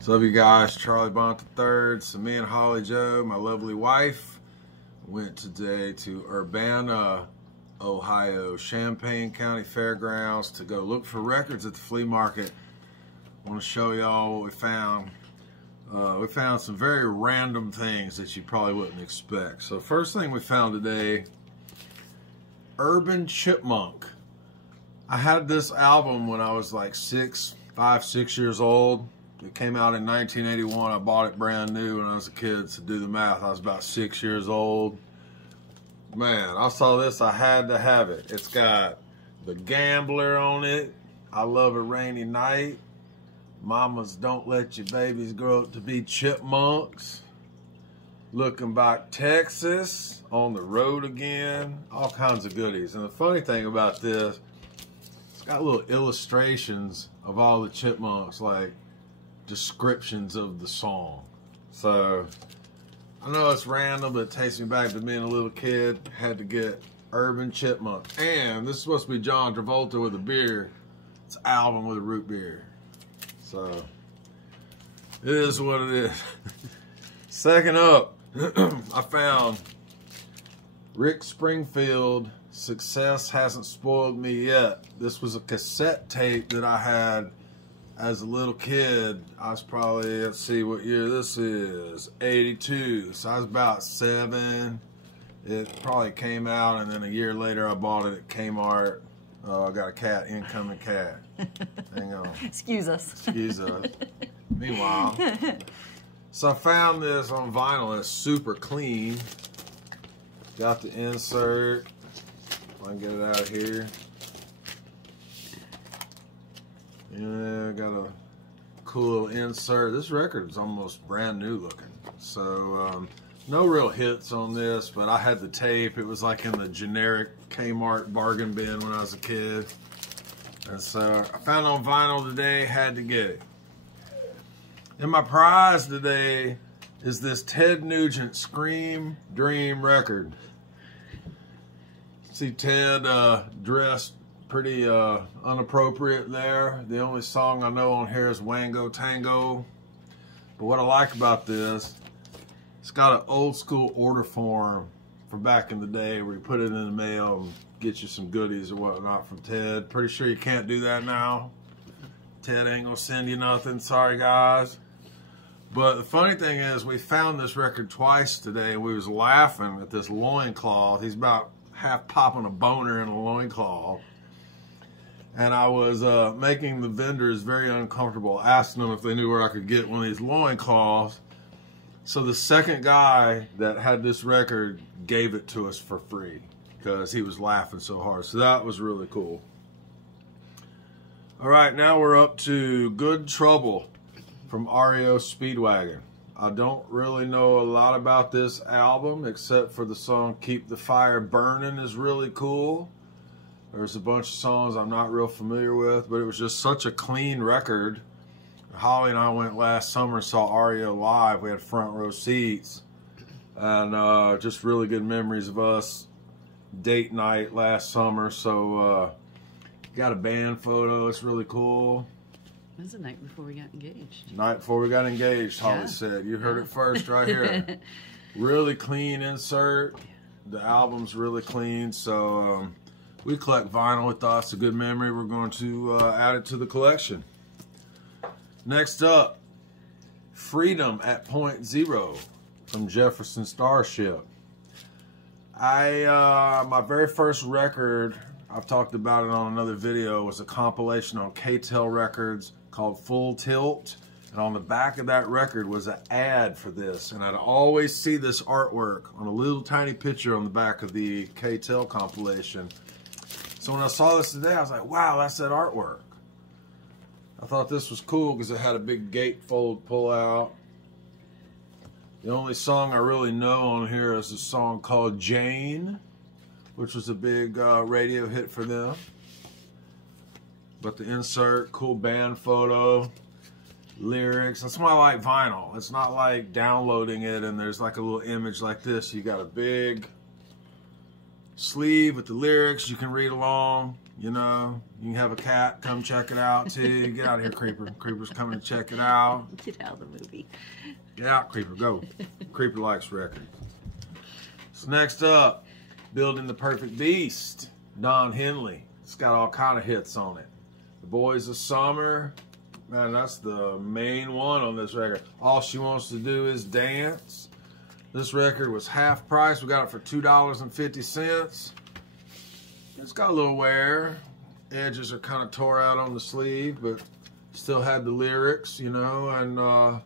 What's up, you guys? Charlie Bonnet III. So me and Holly Joe, my lovely wife, went today to Urbana, Ohio, Champaign County Fairgrounds to go look for records at the flea market. I want to show y'all what we found. We found some very random things that you probably wouldn't expect. So first thing we found today, Urban Chipmunk. I had this album when I was like 5, 6 years old. It came out in 1981. I bought it brand new when I was a kid. To do the math, I was about 6 years old. Man, I saw this, I had to have it. It's got The Gambler on it, I Love a Rainy Night, Mamas Don't Let Your Babies Grow Up to Be Chipmunks, Looking Back Texas, On the Road Again, all kinds of goodies. And the funny thing about this, it's got little illustrations of all the chipmunks, like descriptions of the song. So I know it's random, but it takes me back to being a little kid. Had to get Urban Chipmunk. And this is supposed to be John Travolta with a beer. It's an album with a root beer. So it is what it is. Second up, I found Rick Springfield, Success Hasn't Spoiled Me Yet. This was a cassette tape that I had as a little kid. I was probably, let's see what year this is, 82. So I was about 7. It probably came out, and then a year later I bought it at Kmart. Oh, I got a cat, incoming cat. Hang on. Excuse us. Excuse us. Meanwhile, so I found this on vinyl. It's super clean. Got the insert. If I can get it out of here. Yeah, got a cool little insert. This record is almost brand new looking. So, no real hits on this, but I had the tape. It was like in the generic Kmart bargain bin when I was a kid. And so I found it on vinyl today, had to get it. And my prize today is this Ted Nugent Scream Dream record. See Ted dressed pretty unappropriate there. The only song I know on here is Wango Tango. But what I like about this, it's got an old school order form from back in the day where you put it in the mail and get you some goodies or whatnot from Ted. Pretty sure you can't do that now. Ted ain't gonna send you nothing, sorry guys. But the funny thing is, we found this record twice today. We was laughing at this loincloth. He's about half popping a boner in a loincloth. And I was making the vendors very uncomfortable, asking them if they knew where I could get one of these loincloths. So the second guy that had this record gave it to us for free because he was laughing so hard. So that was really cool. All right, now we're up to Good Trouble from REO Speedwagon. I don't really know a lot about this album except for the song Keep the Fire Burning is really cool. There's a bunch of songs I'm not real familiar with, but it was just such a clean record. Holly and I went last summer and saw REO live. We had front row seats. And just really good memories of us. Date night last summer. So got a band photo. It's really cool. It was the night before we got engaged. Night before we got engaged, Holly said. You heard it first right here. Really clean insert. The album's really clean. So we collect vinyl. We thought it's a good memory. We're going to add it to the collection. Next up, Freedom at Point Zero from Jefferson Starship. My very first record, I've talked about it on another video, was a compilation on K-Tel Records called Full Tilt. And on the back of that record was an ad for this. And I'd always see this artwork on a little tiny picture on the back of the K-Tel compilation. So when I saw this today, I was like, wow, that's that artwork. I thought this was cool because it had a big gatefold pull out. The only song I really know on here is a song called Jane, which was a big radio hit for them. But the insert, cool band photo, lyrics. That's why I like vinyl. It's not like downloading it and there's like a little image like this. You got a big sleeve with the lyrics. You can read along. You know, you can have a cat come check it out too. Get out of here, Creeper. Creeper's coming to check it out. Get out of the movie. Get out, Creeper. Go. Creeper likes records. So next up, Building the Perfect Beast. Don Henley. It's got all kind of hits on it. The Boys of Summer. Man, that's the main one on this record. All She Wants to Do Is Dance. This record was half price. We got it for $2.50. It's got a little wear. Edges are kind of tore out on the sleeve, but still had the lyrics, you know, and I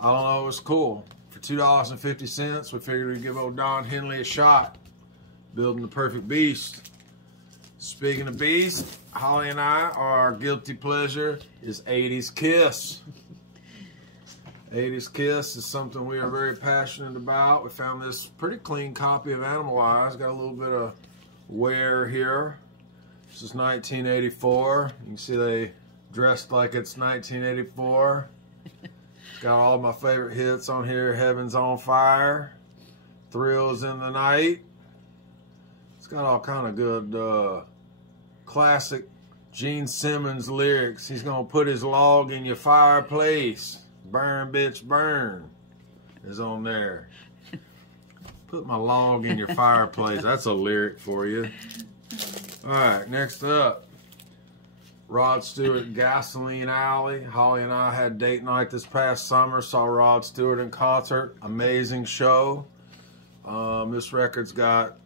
don't know, it was cool. For $2.50, we figured we'd give old Don Henley a shot. Building the Perfect Beast. Speaking of Beast, Holly and I, our guilty pleasure is 80s Kiss. 80s Kiss is something we are very passionate about. We found this pretty clean copy of Animalize. Got a little bit of wear here. This is 1984. You can see they dressed like it's 1984. It's got all my favorite hits on here. Heaven's on Fire. Thrills in the Night. It's got all kind of good classic Gene Simmons lyrics. He's gonna put his log in your fireplace. Burn, bitch, burn is on there. Put my log in your fireplace. That's a lyric for you. All right, next up, Rod Stewart, Gasoline Alley. Holly and I had date night this past summer. Saw Rod Stewart in concert. Amazing show. This record's got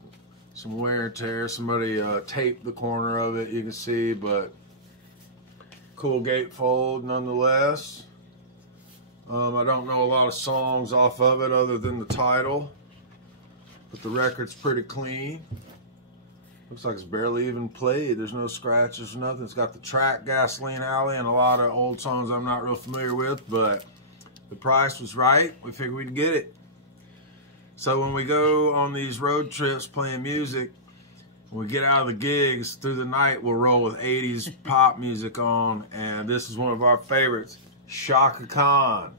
some wear and tear. Somebody taped the corner of it, you can see, but cool gatefold nonetheless. I don't know a lot of songs off of it other than the title, but the record's pretty clean. Looks like it's barely even played. There's no scratches or nothing. It's got the track Gasoline Alley and a lot of old songs I'm not real familiar with, but the price was right. We figured we'd get it. So when we go on these road trips playing music, when we get out of the gigs through the night, we'll roll with 80s pop music on, and this is one of our favorites, Shaka Khan.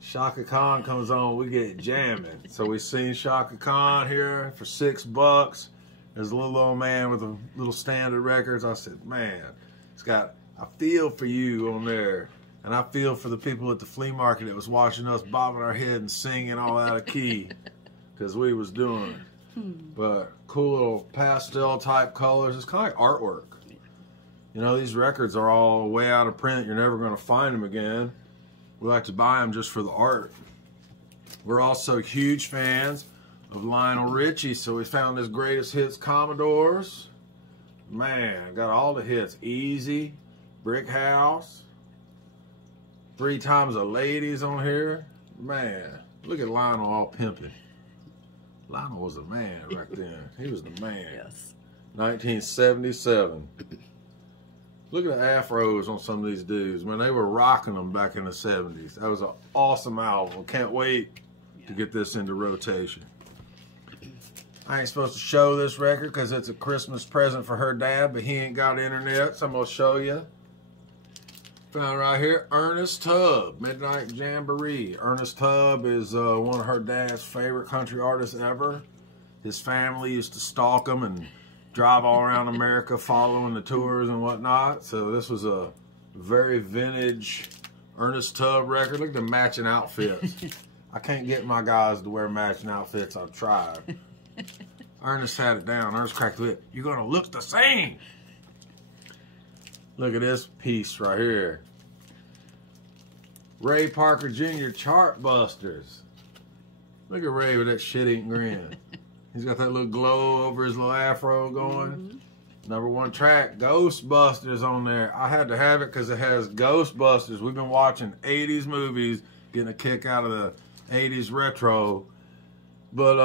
Shaka Khan comes on, we get jamming. So we seen Shaka Khan here for $6. There's a little old man with a little stand of records. I said, man, it's got I Feel For You on there. And I feel for the people at the flea market that was watching us bobbing our head and singing all out of key. Because we was doing it. But cool little pastel type colors. It's kind of like artwork. You know, these records are all way out of print. You're never going to find them again. We like to buy them just for the art. We're also huge fans of Lionel Richie, so we found his greatest hits Commodores. Man, got all the hits. Easy, Brick House, 3 Times a Lady's on here. Man, look at Lionel all pimping. Lionel was a man right then. He was the man. Yes. 1977. Look at the afros on some of these dudes. Man, they were rocking them back in the 70s. That was an awesome album. Can't wait to get this into rotation. I ain't supposed to show this record because it's a Christmas present for her dad, but he ain't got internet, so I'm going to show you. Found right here, Ernest Tubb, Midnight Jamboree. Ernest Tubb is one of her dad's favorite country artists ever. His family used to stalk him and drive all around America following the tours and whatnot. So this was a very vintage Ernest Tubb record. Look at the matching outfits. I can't get my guys to wear matching outfits. I've tried. Ernest had it down. Ernest cracked the whip. You're going to look the same. Look at this piece right here. Ray Parker Jr. Chart Busters. Look at Ray with that shit-eating grin. He's got that little glow over his little afro going. #1 track, Ghostbusters on there. I had to have it because it has Ghostbusters. We've been watching 80s movies, getting a kick out of the 80s retro. But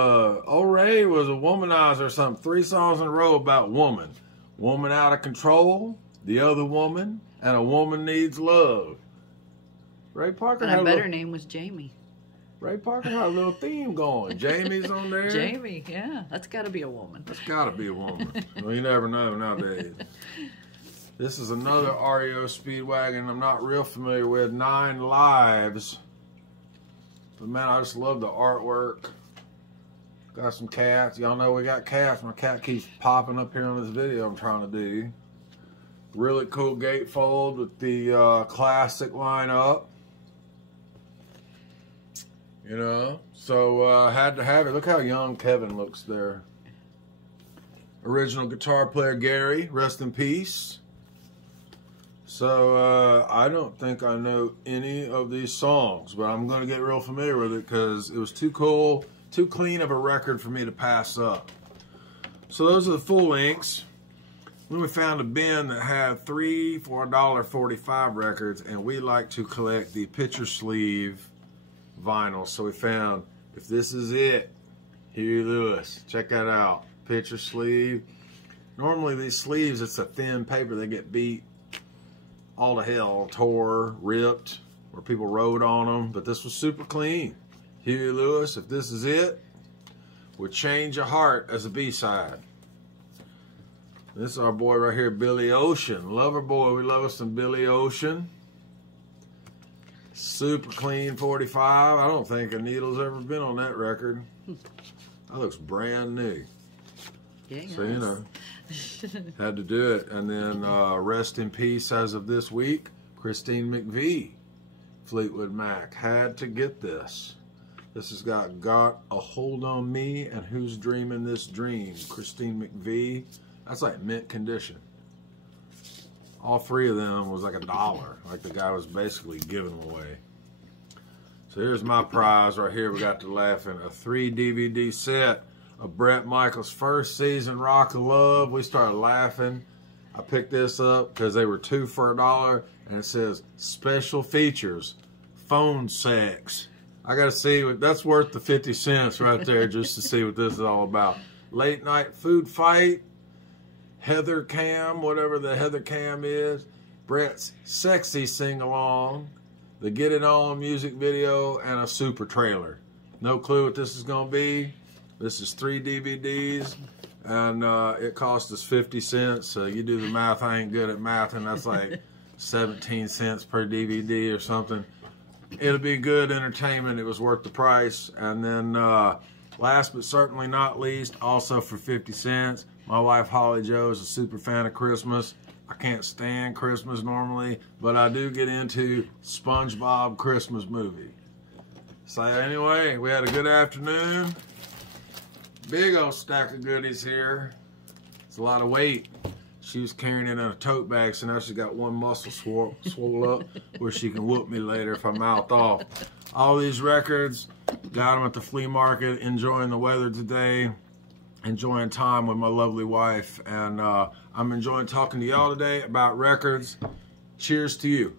old Ray was a womanizer or something. 3 songs in a row about woman. Woman out of control, the other woman, and a woman needs love. Ray Parker And a better name was Jamie. Ray Parker had a little theme going. Jamie's on there. Jamie, yeah. That's got to be a woman. That's got to be a woman. Well, you never know nowadays. This is another REO Speedwagon I'm not real familiar with. 9 Lives. But man, I just love the artwork. Got some cats. Y'all know we got cats. My cat keeps popping up here on this video I'm trying to do. Really cool gatefold with the classic lineup. You know, so had to have it. Look how young Kevin looks there. Original guitar player Gary, rest in peace. So I don't think I know any of these songs, but I'm going to get real familiar with it because it was too cool, too clean of a record for me to pass up. So those are the full lengths. Then we found a bin that had 3 for $1.45 records, and we like to collect the picture sleeve vinyl. So we found If This Is It, Huey Lewis. Check that out. Picture sleeve. Normally these sleeves, it's a thin paper. They get beat all to hell, tore, ripped, where people wrote on them. But this was super clean. Huey Lewis, If This Is It, Would Change Your Heart as a B-side. This is our boy right here, Billy Ocean. Lover boy, we love us some Billy Ocean. Super clean 45. I don't think a needle's ever been on that record. That looks brand new. Yeah, so, you know, had to do it. And then rest in peace as of this week, Christine McVie, Fleetwood Mac. Had to get this. This has got a Hold on Me and Who's Dreaming This Dream. Christine McVie. That's like mint condition. All three of them was like $1. Like the guy was basically giving them away. So here's my prize right here. We got to laughing. A 3 DVD set of Bret Michaels' first season Rock of Love. We started laughing. I picked this up because they were 2 for $1. And it says special features, phone sex. I got to see what that's worth, the 50 cents right there, just to see what this is all about. Late night food fight. Heather Cam, whatever the Heather Cam is, Brett's sexy sing-along, the Get It On music video, and a super trailer. No clue what this is going to be. This is 3 DVDs, and it cost us 50 cents. So you do the math. I ain't good at math, and that's like 17 cents per DVD or something. It'll be good entertainment. It was worth the price. And then last but certainly not least, also for 50 cents, my wife Holly Jo is a super fan of Christmas. I can't stand Christmas normally, but I do get into SpongeBob Christmas movie. So anyway, we had a good afternoon. Big old stack of goodies here. It's a lot of weight. She was carrying it in a tote bag, so now she's got one muscle swole up where she can whoop me later if I mouth off. All these records, got them at the flea market, enjoying the weather today. Enjoying time with my lovely wife, and I'm enjoying talking to y'all today about records. Cheers to you.